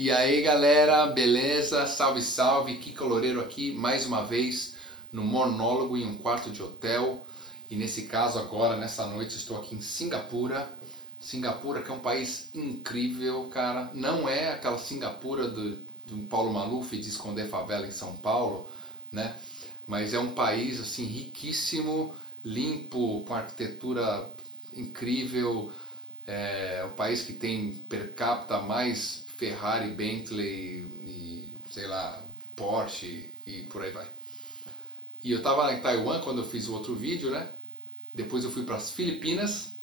E aí galera, beleza? Salve, salve, Kiko Loureiro aqui mais uma vez no monólogo em um quarto de hotel. E nesse caso agora, nessa noite, estou aqui em Singapura. Singapura que é um país incrível, cara. Não é aquela Singapura do Paulo Maluf de esconder favela em São Paulo, né? Mas é um país assim riquíssimo, limpo, com arquitetura incrível. É um país que tem per capita mais Ferrari, Bentley e sei lá, Porsche e por aí vai. E eu tava em Taiwan quando eu fiz o outro vídeo, né? Depois eu fui para as Filipinas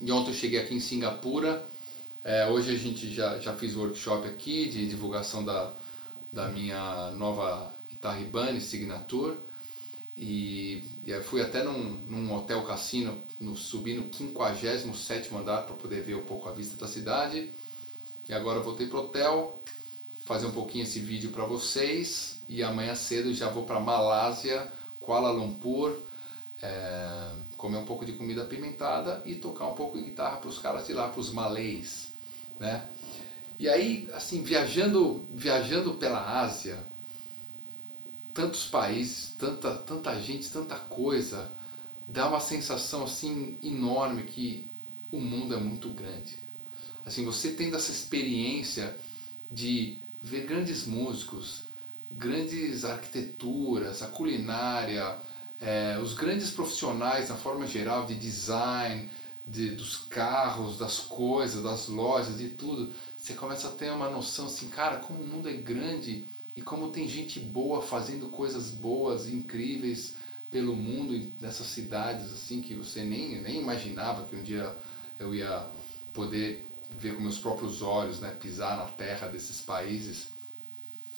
e ontem eu cheguei aqui em Singapura. Hoje a gente já fiz o workshop aqui de divulgação da minha nova guitarra Ibanez Signature. E aí fui até num hotel cassino, subi no 57º andar para poder ver um pouco a vista da cidade. E agora eu voltei pro hotel, fazer um pouquinho esse vídeo para vocês. E amanhã cedo já vou para Malásia, Kuala Lumpur, comer um pouco de comida apimentada e tocar um pouco de guitarra para os caras de lá, para os malês, né? E aí, assim, viajando pela Ásia, tantos países, tanta gente, tanta coisa, dá uma sensação assim enorme que o mundo é muito grande. Assim, você tendo essa experiência de ver grandes músicos, grandes arquiteturas, a culinária, os grandes profissionais na forma geral de design, dos carros, das coisas, das lojas, de tudo, você começa a ter uma noção assim, cara, como o mundo é grande e como tem gente boa fazendo coisas boas, incríveis pelo mundo, nessas cidades assim que você nem imaginava que um dia eu ia poder ver com meus próprios olhos, né, pisar na terra desses países.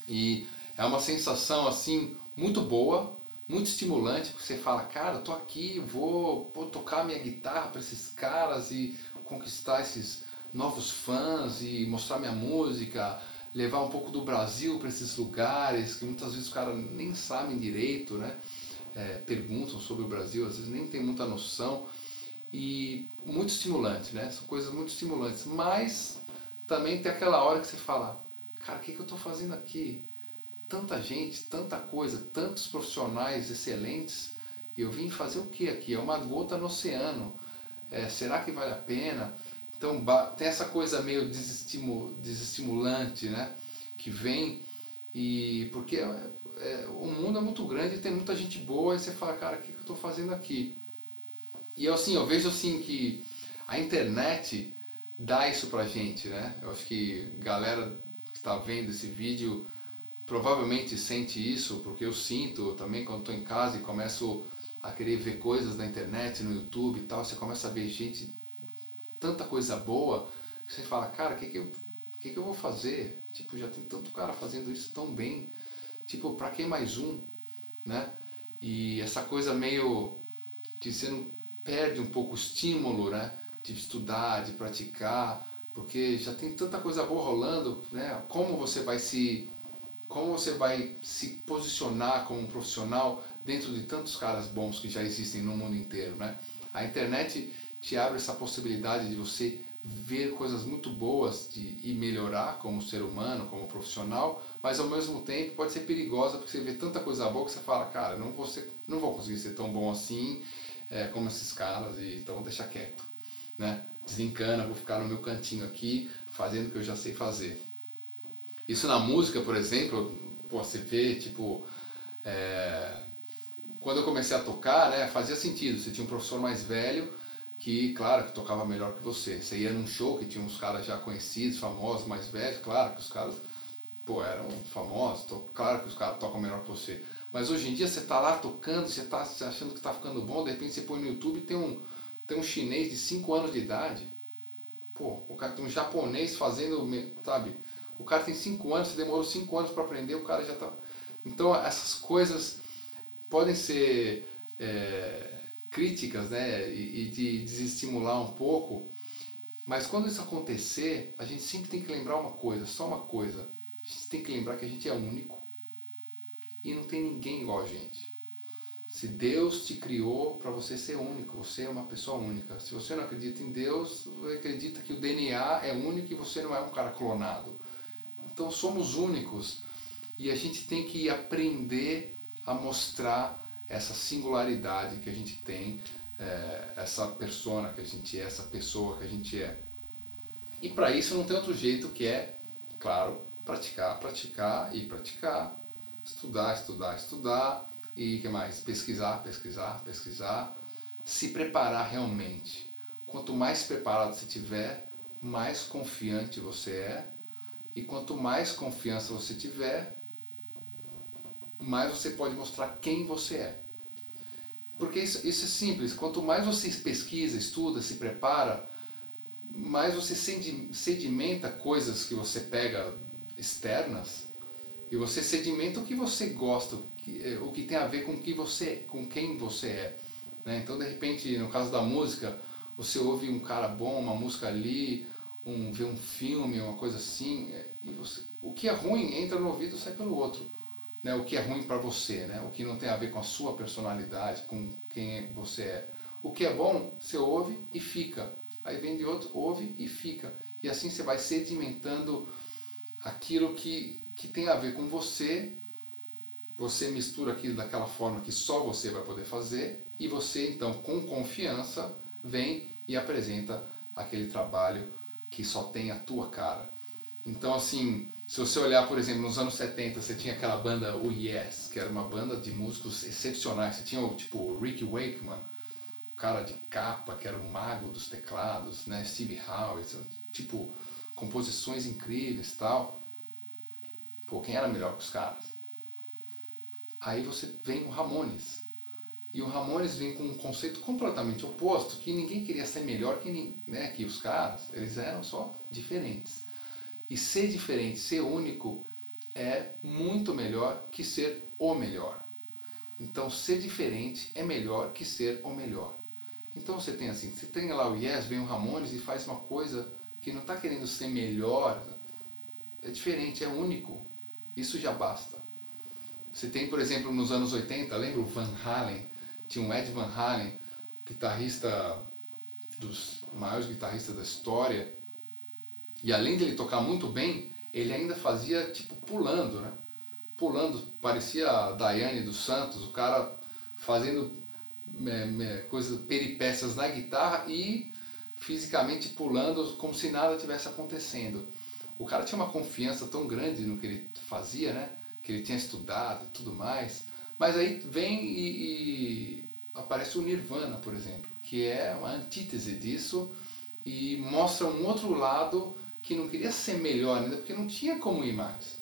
E é uma sensação assim muito boa, muito estimulante, porque você fala, cara, eu tô aqui, vou tocar minha guitarra para esses caras e conquistar esses novos fãs e mostrar minha música, levar um pouco do Brasil para esses lugares que muitas vezes os caras nem sabem direito, né? Perguntam sobre o Brasil, às vezes nem tem muita noção. E muito estimulante, né? São coisas muito estimulantes, mas também tem aquela hora que você fala, cara, o que eu estou fazendo aqui? Tanta gente, tanta coisa, tantos profissionais excelentes, e eu vim fazer o que aqui? É uma gota no oceano. Será que vale a pena? Então tem essa coisa meio desestimulante, né? Que vem e porque o mundo é muito grande e tem muita gente boa e você fala, cara, o que eu estou fazendo aqui? E eu vejo assim que a internet dá isso pra gente, né? Eu acho que a galera que está vendo esse vídeo provavelmente sente isso, porque eu sinto também quando estou em casa e começo a querer ver coisas na internet, no YouTube e tal, você começa a ver gente, tanta coisa boa, que você fala, cara, o que eu vou fazer? Tipo, já tem tanto cara fazendo isso tão bem, tipo, pra que mais um, né? E essa coisa meio que você não perde um pouco o estímulo, né, de estudar, de praticar, porque já tem tanta coisa boa rolando, né? Como você vai se posicionar como um profissional dentro de tantos caras bons que já existem no mundo inteiro, né? A internet te abre essa possibilidade de você ver coisas muito boas e melhorar como ser humano, como profissional, mas ao mesmo tempo pode ser perigosa porque você vê tanta coisa boa que você fala, cara, não vou conseguir ser tão bom assim como esses caras, e então deixa quieto, né? Desencana, vou ficar no meu cantinho aqui fazendo o que eu já sei fazer. Isso na música, por exemplo, pô, você vê, tipo, quando eu comecei a tocar, né, fazia sentido. Você tinha um professor mais velho que, claro, que tocava melhor que você. Você ia num show que tinha uns caras já conhecidos, famosos, mais velhos, claro que os caras, pô, eram famosos, claro que os caras tocam melhor que você. Mas hoje em dia você tá lá tocando, você tá achando que tá ficando bom, de repente você põe no YouTube e tem um chinês de 5 anos de idade. Pô, o cara tem um japonês fazendo, sabe? O cara tem 5 anos, você demorou 5 anos para aprender, o cara já tá. Então essas coisas podem ser críticas, né? E de desestimular um pouco, mas quando isso acontecer, a gente sempre tem que lembrar uma coisa, só uma coisa. A gente tem que lembrar que a gente é único e não tem ninguém igual a gente. Se Deus te criou para você ser único, você é uma pessoa única. Se você não acredita em Deus, você acredita que o DNA é único e você não é um cara clonado. Então somos únicos e a gente tem que aprender a mostrar essa singularidade que a gente tem, essa persona que a gente é, essa pessoa que a gente é. E para isso não tem outro jeito que é, claro, praticar, praticar e praticar, estudar, estudar, estudar e que mais? Pesquisar, pesquisar, pesquisar, se preparar realmente. Quanto mais preparado você tiver, mais confiante você é, e quanto mais confiança você tiver, mais você pode mostrar quem você é. Porque isso é simples, quanto mais você pesquisa, estuda, se prepara, mais você sedimenta coisas que você pega externas e você sedimenta o que você gosta, o que tem a ver com quem você é. Né? Então, de repente, no caso da música, você ouve um cara bom, uma música ali, vê um filme, uma coisa assim, e o que é ruim entra no ouvido e sai pelo outro. Né? O que é ruim para você, né? O que não tem a ver com a sua personalidade, com quem você é. O que é bom, você ouve e fica. Aí vem de outro, ouve e fica. E assim você vai sedimentando aquilo que tem a ver com você. Você mistura aquilo daquela forma que só você vai poder fazer. E você, então, com confiança, vem e apresenta aquele trabalho que só tem a tua cara. Então, assim, se você olhar, por exemplo, nos anos 70, você tinha aquela banda, o Yes, que era uma banda de músicos excepcionais. Você tinha, tipo, o Rick Wakeman, o cara de capa, que era o mago dos teclados, né? Steve Howe, tipo, composições incríveis e tal. Pô, quem era melhor que os caras? Aí você vem o Ramones. E o Ramones vem com um conceito completamente oposto, que ninguém queria ser melhor que os caras, eles eram só diferentes. E ser diferente, ser único, é muito melhor que ser o melhor. Então ser diferente é melhor que ser o melhor. Então você tem lá o Yes, vem o Ramones e faz uma coisa que não está querendo ser melhor, é diferente, é único. Isso já basta. Você tem, por exemplo, nos anos 80, lembra o Van Halen? Tinha um Ed Van Halen, guitarrista, dos maiores guitarristas da história, e além de ele tocar muito bem, ele ainda fazia tipo pulando, né? Pulando, parecia a Daiane dos Santos, o cara fazendo coisas, peripécias na guitarra e fisicamente pulando como se nada tivesse acontecendo. O cara tinha uma confiança tão grande no que ele fazia, né? Que ele tinha estudado e tudo mais. Mas aí vem e aparece o Nirvana, por exemplo, que é uma antítese disso e mostra um outro lado que não queria ser melhor ainda, porque não tinha como ir mais.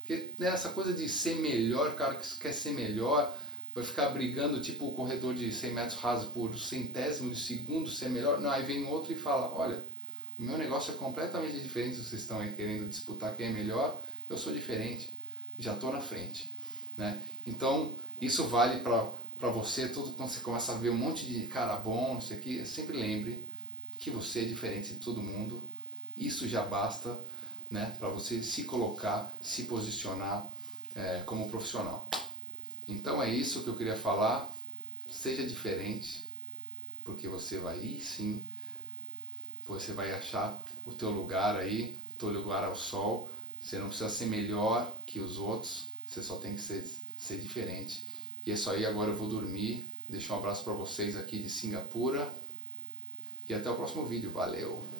Porque né, essa coisa de ser melhor, o cara que quer ser melhor, vai ficar brigando tipo o corredor de 100 metros rasos por centésimo de segundo ser melhor. Não, aí vem outro e fala, olha, o meu negócio é completamente diferente, vocês estão aí querendo disputar quem é melhor, eu sou diferente, já estou na frente. Né? Então, isso vale para você, tudo quando você começa a ver um monte de cara bom, não sei o que, sempre lembre que você é diferente de todo mundo, isso já basta, né, para você se colocar, se posicionar como profissional. Então é isso que eu queria falar, seja diferente, porque você vai ir sim, você vai achar o teu lugar aí, o teu lugar ao sol, você não precisa ser melhor que os outros, você só tem que ser diferente. E é isso aí, agora eu vou dormir, deixar um abraço para vocês aqui de Singapura e até o próximo vídeo, valeu!